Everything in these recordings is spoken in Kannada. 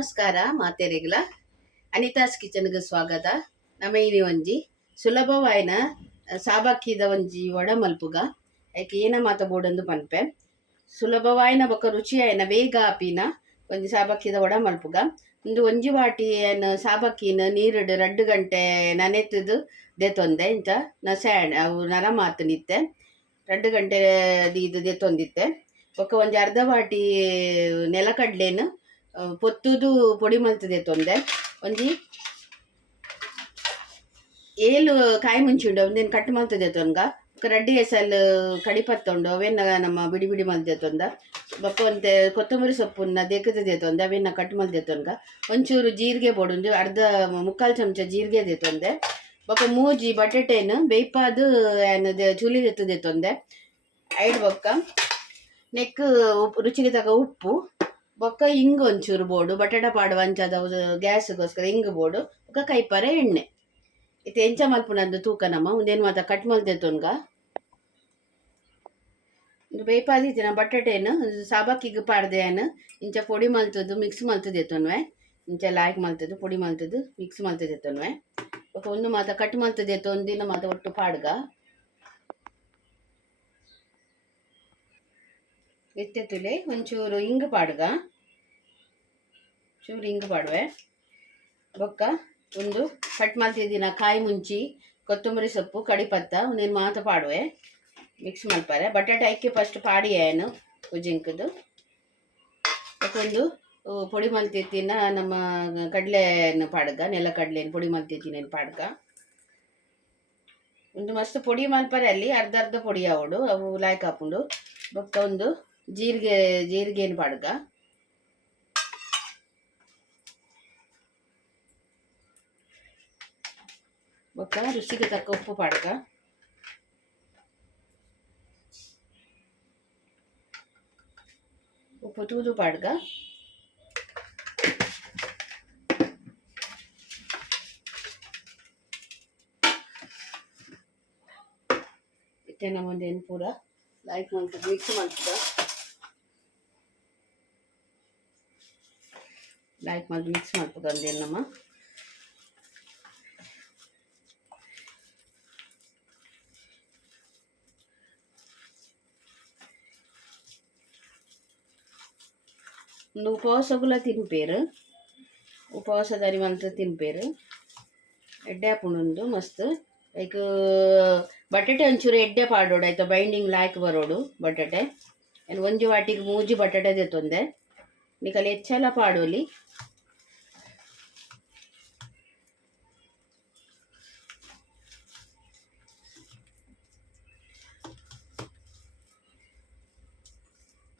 ನಮಸ್ಕಾರ ಮಾತೆರೆಗ್ಲ ಅನಿತಾಸ್ ಕಿಚನ್ಗೆ ಸ್ವಾಗತ. ನಮ್ಮ ಇನಿ ಒಂಜಿ ಸುಲಭವಾಯಿನ ಸಾಬಕ್ಕಿದ ಒಂಜಿ ವಡ ಮಲ್ಪುಗ ಐಕೆ ಏನ ಮಾತ ಬೋಡಂದು ಪನ್ಪೆ ಸುಲಭವಾಯಿನ ಬೊಕ್ಕ ರುಚಿಯಾಯಿನ ಬೇಗ ಆಪಿನ ಒಂಜಿ ಸಾಬಕ್ಕಿದ ವಡ ಮಲ್ಪುಗ ಒಂದು ಒಂಜಿ ವಾಟಿ ಏನು ಸಾಬಕ್ಕಿನ ನೀರುಡು 2 ಗಂಟೆ ನನೆತದು ದೆತೊಂದೆ ಇಂಚ ನಸ್ಯಾಣ ಅವು ನರ ಮಾತು ನಿತ್ತೆ 2 ಗಂಟೆ ಇದು ದೆತೊಂದಿತ್ತೆ ಬೊಕ್ಕ ಒಂಜಿ ಅರ್ಧ ವಾಟಿ ನೆಲಕಡ್ಲೆನು ಪೊತ್ತುದು ಪೊಡಿ ಮಲ್ತದೆ ತೊಂದೆ ಒಂಜಿ 7 ಕಾಯಿ ಮುಂಚಿ ಉಂಡು ಒಂದೇನು ಕಟ್ ಮಲ್ತದೆ ತೊಂಗ ರಡ್ಡಿ ಹೆಸಲ್ ಕಡಿಪತ್ತ ಉಂಡು ಅವೆನ್ನ ನಮ್ಮ ಬಿಡಿ ಬಿಡಿ ಮಲ್ತದೆ ತೊಂದ ಬೊಕ್ಕ ಒಂತೆ ಕೊತ್ತಂಬರಿ ಸೊಪ್ಪುನ್ನ ದೆಕ್ಕದೆ ತೊಂದೆ ಅವೆನ್ನ ಕಟ್ ಮಲ್ತದೆ ತೊಂಗ ಒಂಚೂರು ಜೀರಿಗೆ ಬೋಡುಂಡು ಅರ್ಧ 3/4 ಚಮಚ ಜೀರಿಗೆ ದೆತೊಂದೆ ಬೊಕ್ಕ ಮೂಜಿ ಬಟಾಟೆನು ಬೇಯ್ಪಾದು ಏನು ಚುಲಿ ದೆತ್ತದೆ ತೊಂದೆ ಐಡ್ ಬೊಕ್ಕ ನೆಕ್ ರುಚಿಗೆ ತಕ್ಕ ಉಪ್ಪು ಬೊಕ್ಕ ಇಂಗು ಒಂಚೂರು ಬೋಡು ಬಟಾಟ ಪಾಡುವ ಅಂಚದ ಗ್ಯಾಸ್ಗೋಸ್ಕರ ಇಂಗು ಬೋಡು ಬೊಕ್ಕ ಕೈಪರ ಎಣ್ಣೆ ಇತ್ತೆ ಎಂಚ ಮಲ್ಪುನಂದು ತೂಕ ನಮ್ಮ ಒಂದೇನು ಮಾತ ಕಟ್ ಮಲ್ತೆತೊನ್ಗ ಬೇಯ್ಪಾದಿತ್ತಿನ ಬಟಾಟೆನು ಸಾಬಕ್ಕಿಗೆ ಪಾಡ್ದೆನು ಇಂಚ ಪೊಡಿ ಮಲ್ತದು ಮಿಕ್ಸ್ ಮಲ್ತದೆ ತೊನ್ವೆ ಇಂಚ ಲಾಯ್ಕ್ ಮಲ್ತದು ಪೊಡಿ ಮಲ್ತದು ಮಿಕ್ಸ್ ಮಲ್ತದೆ ತೊನ್ವೆ ಬೊಕ್ಕ ಒಂದು ಮಾತ ಕಟ್ ಮಲ್ತದೆ ತೊಂದಿನ ಮಾತ ಒಟ್ಟು ಪಾಡ್ಗ ಎತ್ತೆ ತುಲೆ ಒಂಚೂರು ಇಂಗು ಪಾಡ್ಗ ಚೂರು ಇಂಗು ಪಾಡುವೆ ಬೊಕ್ಕ ಒಂದು ಕಟ್ ಮಲ್ತಿದ್ದಿನ ಕಾಯಿ ಮುಂಚಿ ಕೊತ್ತಂಬರಿ ಸೊಪ್ಪು ಕಡಿಪತ್ತ ಒಂದೇನು ಮಾತ ಪಾಡುವೆ ಮಿಕ್ಸ್ ಮಲ್ಪಾರೆ ಬಟಾಟೆ ಅಕ್ಕಿ ಫಸ್ಟ್ ಪಾಡಿ ಏನು ಉಜಿಂಕದು ಒಂದು ಪೊಡಿ ಮಲ್ತಿತ್ತಿನ ನಮ್ಮ ಕಡಲೆಯನ್ನು ಪಾಡ್ಗ ನೆಲಕಡ್ಲೆಯನ್ನು ಪೊಡಿ ಮಲ್ತಿತ್ತಿನೇನು ಪಾಡ್ಗ ಒಂದು ಮಸ್ತ್ ಪೊಡಿ ಮಲ್ಪರೆ ಅಲ್ಲಿ ಅರ್ಧ ಅರ್ಧ ಪೊಡಿ ಅವಡು ಅವು ಲಾಯ್ಕ್ ಹಾಕೊಂಡು ಬೊಕ್ಕ ಒಂದು ಜೀರಿಗೆನು ಪಾಡ್ಗ ಬೊಕ್ಕ ರುಚಿಗೆ ತಕ್ಕ ಉಪ್ಪು ಪಾಡ್ಗ ಉಪ್ಪು ತೂದು ಪಾಡ್ಗ ಇತ್ತೆ ನಮ್ಮೊಂದೇನು ಪೂರ ಲೈಕ್ ಮಾಡ್ತದೆ ಮಿಕ್ಸ್ ಮಾಡ್ತದ ಲೈಕ್ ಮಾಡಿ ಮಿಕ್ಸ್ ಮಾಡ್ತದ ಅಂದೇನು ನಮ್ಮ ಒಂದು ಉಪವಾಸಗುಲ ತಿನ್ಪೇರು ಉಪವಾಸದಾರಿ ಮಂತ ತಿನ್ಪೇರು ಎಡ್ಡೆ ಹಾಪುಂಡು ಮಸ್ತ್ ಲೈಕ್ ಬಟಾಟೆ ಒಂಚೂರು ಎಡ್ಡೆ ಪಾಡೋಡು ಆಯ್ತಾ ಬೈಂಡಿಂಗ್ ಲಾಯ್ಕ್ ಬರೋಡು ಬಟಾಟೆ ಏನು ಒಂಜಿ ವಾಟಿಗೆ ಮೂಜಿ ಬಟಾಟೆ ದೆತ್ತೊಂದೆ ನಿಕಲ್ಲಿ ಹೆಚ್ಚೆಲ್ಲ ಪಾಡೋಲಿ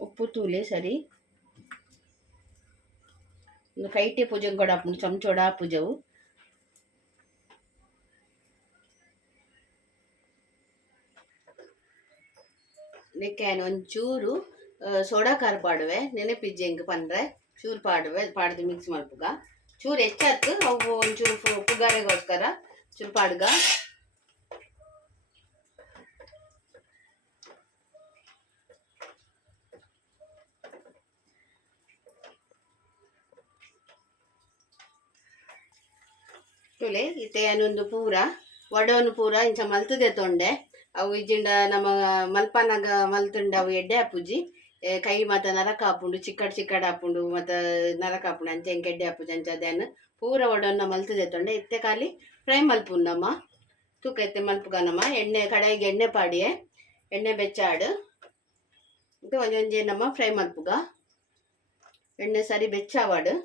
ಉಪ್ಪು ತೂಲೆ ಸರಿ ಒಂದು ಕೈಟೆ ಪೂಜೆ ಕೂಡ ಹಾಪುಂಡು ಚಮಚೋಡ ಪೂಜವು ನೆಕ್ಕಾಯನ ಒಂಚೂರು ಸೋಡಾ ಖಾರ ಪಾಡುವೆ ನೆನೆಪಿಜ್ಜೆ ಹಿಂಗೆ ಪಂಡ್ರೆ ಚೂರು ಪಾಡುವೆ ಪಾಡ್ದು ಮಿಕ್ಸ್ ಮಲ್ಪುಗ ಚೂರು ಹೆಚ್ಚತ್ತು ಅವು ಒಂಚೂರು ಪುಗಾರೆಗೋಸ್ಕರ ಚೂರು ಪಾಡ್ಗ ತುಲೆ ಇತ್ತೆ ಏನೊಂದು ಪೂರ ವಡವನ್ನು ಪೂರ ಇಂಚ ಮಲ್ತದೆ ತೊಂಡೆ ಅವು ಇಜ್ಜಿಂಡ ನಮ್ಮ ಮಲ್ಪನಾಗ ಮಲ್ತುಂಡ ಅವು ಎಡ್ಡೆ ಹಾಪುಜಿ ಕೈ ಮಾತ ನರಕ ಹಾಪುಂಡು ಚಿಕ್ಕಡ್ ಹಾಪುಂಡು ಮತ್ತು ನರಕ ಹಾಪುಂಡು ಅಂಚೆ ಹೆಂಗೆ ಎಡ್ಡೆ ಹಾಪುಜಿ ಅಂಚದೇನು ಪೂರ ವಡವನ್ನು ಮಲ್ತದೆ ತೊಂಡೆ ಇತ್ತೆ ಖಾಲಿ ಫ್ರೈ ಮಲ್ಪುಂಡು ನಮ್ಮ ತೂಕ ಎತ್ತೆ ಮಲ್ಪುಗ ನಮ್ಮ ಎಣ್ಣೆ ಕಡಾಯಿಗೆ ಎಣ್ಣೆ ಪಾಡಿಯೆ ಎಣ್ಣೆ ಬೆಚ್ಚಾಡು ಇದು ಒಂಜೊಂಜೆ ನಮ್ಮ ಫ್ರೈ ಮಲ್ಪುಗ ಎಣ್ಣೆ ಸರಿ ಬೆಚ್ಚಾವಾಡು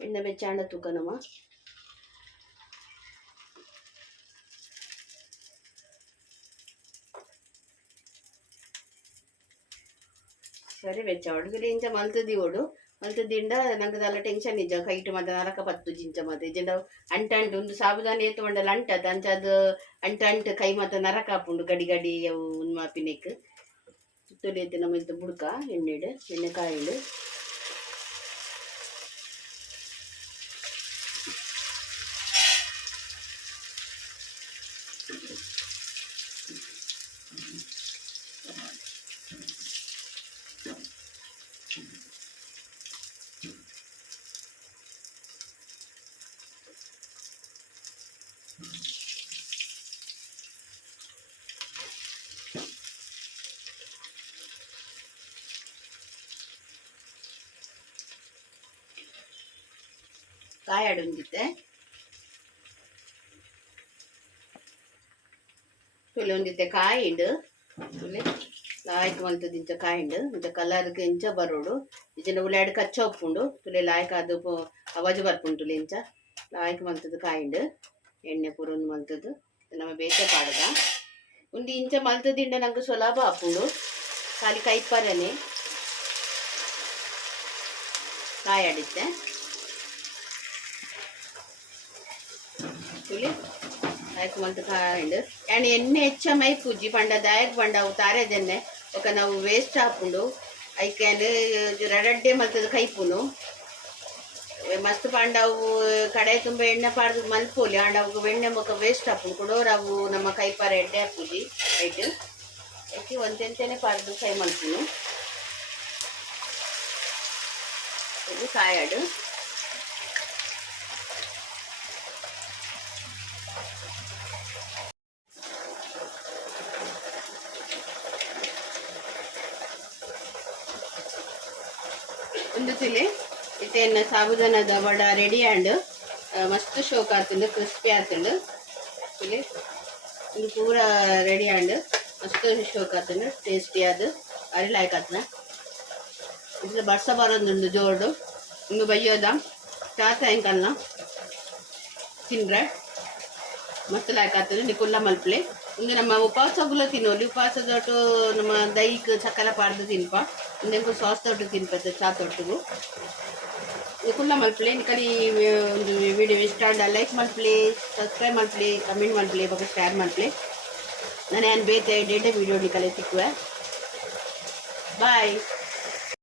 ಎಣ್ಣೆ ಬೆಚ್ಚಾಂಡ ತೂಕ ನಮ್ಮ ಸರಿ ಬೆಚ್ಚಾವಡು ಇಂಚ ಮಲ್ತದಿ ಓಡು ಮಲ್ತದಿಂದ ನಂಗೆ ಅದೆಲ್ಲ ಟೆನ್ಷನ್ ಇಜ್ಜ ಕೈಟ್ ಮತ್ತೆ ನರಕ ಪತ್ತು ಜಿಂಚ ಮತ್ತೆ ಇಜ್ಜಂಡ ಅಂಟು ಒಂದು ಸಾಬುದಾನಿ ಏತು ಮಂಡಲ ಅಂಟದ ಅಂಚದು ಅಂಟು ಕೈ ಮತ್ತೆ ನರಕ ಹಾಪುಂಡು ಗಡಿ ಗಡಿ ಅವು ಮಾಪಿನೆಕ್ ತುಳಿ ಐತೆ ನಮ್ಮ ಇದು ಬುಡ್ಕ ಎಣ್ಣೆಡು ಎಣ್ಣೆ ಕಾಯಿಡು ಕಾಯಿ ಆಡೊಂದಿತ್ತೆ ತುಲೆ ಒಂದಿತ್ತೆ ಕಾಯಿ ಇಂಡು ತುಲೆ ಲಾಯ್ಕ್ ಮಲ್ತದ ಇಂಚ ಕಾಯಿ ಇಂಡು ಇಂಚ ಕಲರ್ಗೆ ಇಂಚ ಬರೋಡು ಇಂಚಿನ ಉಳ್ಳಾಡಿ ಕಚ್ಚ ಉಪ್ಪುಂಡು ತುಲೆ ಲಾಯ್ಕ್ ಅದು ಅವಜ ಬರ್ಪುಂಡು ತುಲೆ ಇಂಚ ಲಾಯ್ಕ್ ಮಲ್ತದ ಕಾಯಿ ಇಂಡು ಎಣ್ಣೆ ಪೂರೊಂದು ಮಲ್ತದು ನಮ್ಮ ಬೇತೆ ಪಾಡದ ಉಂದು ಇಂಚ ಮಲ್ತದಿಂಡ ನಂಗೆ ಸುಲಭ ಆಪುಂಡು ಖಾಲಿ ಕೈಪರನೆ ಕಾಯಿ ಆಡಿತ್ತೆ ತುಳಿ ಆಯ್ತು ಮಲ್ತು ಕಾಯಿಂಡು ಆ್ಯಂಡ್ ಎಣ್ಣೆ ಹೆಚ್ಚ ಮೈ ಪೂಜಿ ಪಂಡ ದಾಯಕ್ ಪಂಡ ಅವು ತಾರೆದೆಣ್ಣೆ ఒక ನಾವು ವೇಸ್ಟ್ ಆಪುಂಡು ಐಕ್ಯಾನ್ ರಡಡ್ಡೆ ಮಲ್ತದ ಕೈಪುನು ಮಸ್ತ್ ಪಂಡ ಅವು ಕಡೆ ತುಂಬ ಎಣ್ಣೆ ಪಾಡ್ದು ಮಲ್ಪೋಲಿ ಆಂಡ ಅವು ಎಣ್ಣೆ ಮುಖ ವೇಸ್ಟ್ ಆಪುಂಡು ಕೊಡೋರು ಅವು ನಮ್ಮ ಕೈಪಾರ ಎಡ್ಡೆ ಹಾಪುಜಿ ಐಟ್ ಐಕಿ ಒಂದೆಂತೆನೆ ಪಾಡ್ದು ಕೈ ಮಲ್ಪುನು ಇದು ಕಾಯಾಡು ಒಂದು ತುಲೆ ಇತ್ತೇನು ಸಾಬುದಾನದ ವಡ ರೆಡಿ ಆ್ಯಂಡ್ ಮಸ್ತ್ ಶೋಕ್ ಆತುಂಡು ಕ್ರಿಸ್ಪಿ ಆತುಂಡು ತುಲೆ ಇದು ಪೂರ ರೆಡಿ ಆ್ಯಂಡ್ ಮಸ್ತ್ ಶೋಕ್ ಆತುಂಡು ಟೇಸ್ಟಿ ಅದು ಅರಿ ಲಾಯ್ಕ್ ಆತನ ಇದು ಬರ್ಸ ಬರೋದುಂಡು ಜೋರ್ಡು ಇಂದು ಬಯ್ಯೋದ ಚಾತ ಎಂಕಲ್ನ ತಿನ್ರೆ ಮಸ್ತ್ ಲಾಯ್ಕ್ ಆತುಂಡು ನಿಕುಲ್ಲ ಮಲ್ಪಲೆ ಇಂದು ನಮ್ಮ ಉಪವಾಸಗುಲ ತಿನ್ನೋಲಿ ಉಪವಾಸದೊಟ್ಟು ನಮ್ಮ ದೈಕ್ ಚಕ್ಕರ ಪಾಡ್ದು ತಿನ್ಪ ಇಂದೆಂಕು ಸಾಸ್ ತೊಟ್ಟು ತಿನ್ಪತ್ತೆ ಚಾ ತೊಟ್ಟಿಗೂ ಕುಲ್ಲ ಮಲ್ಪಲೆ ನಿಕಲಿ ಒಂದು ವಿಡಿಯೋ ಇಷ್ಟ ಆಂಡ ಲೈಕ್ ಮಲ್ಪಲೆ ಸಬ್ಸ್ಕ್ರೈಬ್ ಮಲ್ಪಲೆ ಕಮೆಂಟ್ ಮಲ್ಪಲೆ ಬಗ್ಗೆ ಶೇರ್ ಮಲ್ಪಲೆ ನಾನು ಏನು ಬೇತೆ ಡೇಟೆ ವಿಡಿಯೋ ನಿಕಲೆ ಸಿಕ್ಕುವೆ ಬಾಯ್.